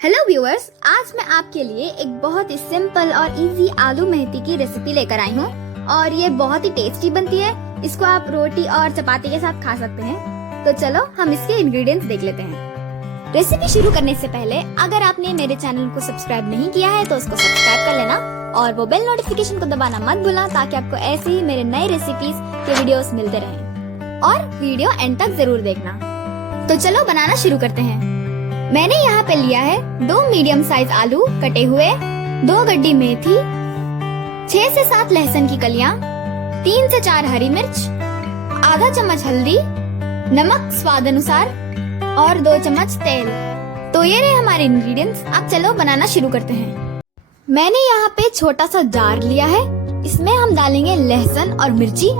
Hello viewers, आज मैं आपके लिए एक बहुत ही सिंपल और इजी आलू मेथी की रेसिपी लेकर आई हूँ और ये बहुत ही टेस्टी बनती है। इसको आप रोटी और चपाती के साथ खा सकते हैं। तो चलो हम इसके इंग्रेडिएंट्स देख लेते हैं। रेसिपी शुरू करने से पहले अगर आपने मेरे चैनल को सब्सक्राइब नहीं किया है तो उसको सब्सक्राइब कर लेना और वो बेल नोटिफिकेशन को दबाना मत भूलना ताकि आपको ऐसे ही मेरे नए रेसिपीज के वीडियोस मिलते रहें। और वीडियो एंड तक जरूर देखना। तो चलो बनाना शुरू करते हैं। मैंने यहाँ पे लिया है 2 मीडियम साइज आलू कटे हुए, 2 गड्डी मेथी, 6 से 7 लहसुन की कलियां, 3 से 4 हरी मिर्च, आधा चम्मच हल्दी, नमक स्वाद अनुसार और 2 चम्मच तेल। तो ये रहे हमारे इंग्रेडिएंट्स। अब चलो बनाना शुरू करते हैं। मैंने यहाँ पे छोटा सा जार लिया है, इसमें हम डालेंगे लहसुन और मिर्ची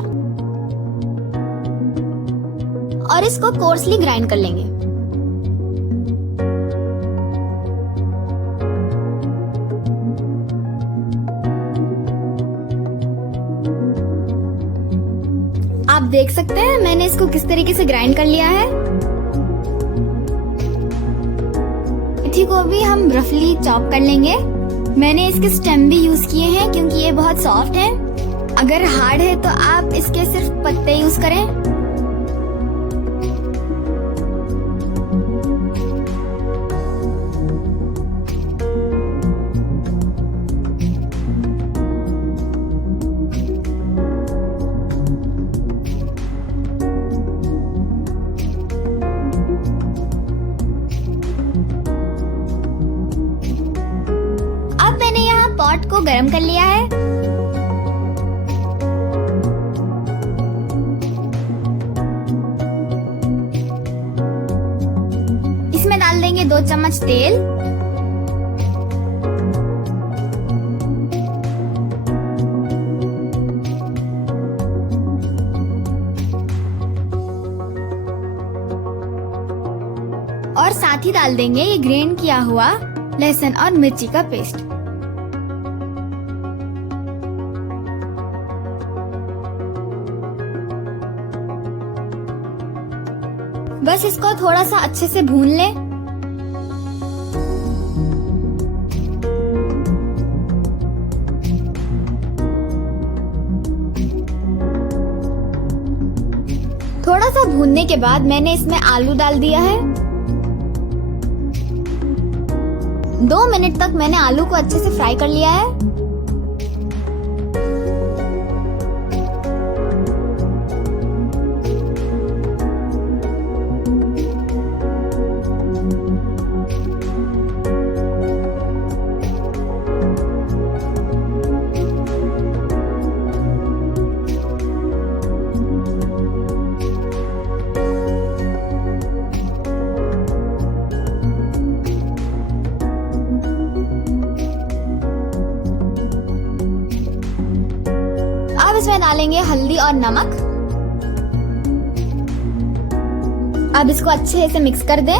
और इसको कोर्सली ग्राइंड कर लेंगे। आप देख सकते हैं मैंने इसको किस तरीके से ग्राइंड कर लिया है। मेथी को भी हम रफली चॉप कर लेंगे। मैंने इसके स्टेम भी यूज किए हैं क्योंकि ये बहुत सॉफ्ट है। अगर हार्ड है तो आप इसके सिर्फ पत्ते यूज करें। पॉट को गरम कर लिया है। इसमें डाल देंगे 2 चम्मच तेल, और साथ ही डाल देंगे ये ग्राइंड किया हुआ लहसुन और मिर्ची का पेस्ट। बस इसको थोड़ा सा अच्छे से भून लें। थोड़ा सा भूनने के बाद मैंने इसमें आलू डाल दिया है। 2 मिनट तक मैंने आलू को अच्छे से फ्राई कर लिया है। अब इसमें डालेंगे हल्दी और नमक। अब इसको अच्छे से मिक्स कर दें।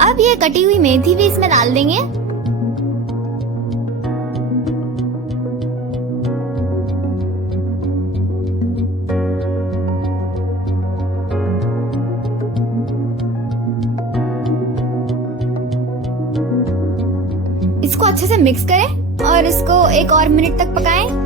अब ये कटी हुई मेथी भी इसमें डाल देंगे। इसको अच्छे से मिक्स करें और इसको 1 और मिनट तक पकाएं।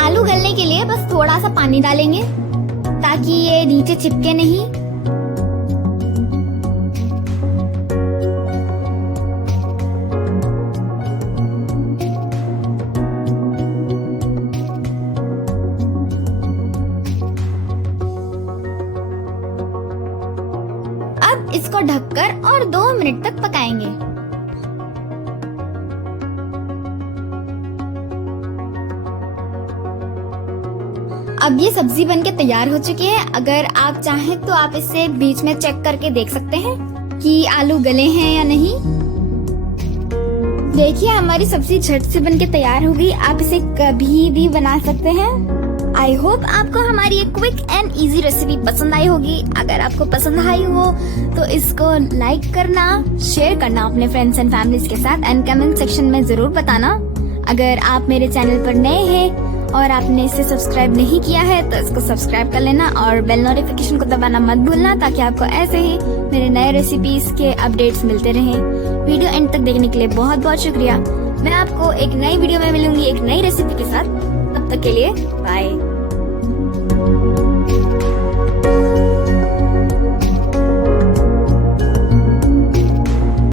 आलू गलने के लिए बस थोड़ा सा पानी डालेंगे ताकि ये नीचे चिपके नहीं। अब इसको ढककर और 2 मिनट तक पकाएंगे। अब ये सब्जी बनके तैयार हो चुकी है। अगर आप चाहें तो आप इसे बीच में चेक करके देख सकते हैं कि आलू गले हैं या नहीं। देखिए हमारी सब्जी झट से बनके तैयार हो गई। आप इसे कभी भी बना सकते हैं। आई होप आपको हमारी ये क्विक एंड इजी रेसिपी पसंद आई होगी। अगर आपको पसंद आई हो तो इसको लाइक करना, शेयर करना अपने फ्रेंड्स एंड फैमिलीज के साथ एंड कमेंट सेक्शन में जरूर बताना। अगर आप मेरे चैनल पर नए हैं और आपने इसे सब्सक्राइब नहीं किया है तो इसको सब्सक्राइब कर लेना और बेल नोटिफिकेशन को दबाना मत भूलना, ताकि आपको ऐसे ही मेरे नए रेसिपीज के अपडेट्स मिलते रहें। वीडियो एंड तक देखने के लिए बहुत बहुत शुक्रिया। मैं आपको एक नई वीडियो में मिलूंगी एक नई रेसिपी के साथ। तब तक के लिए बाय।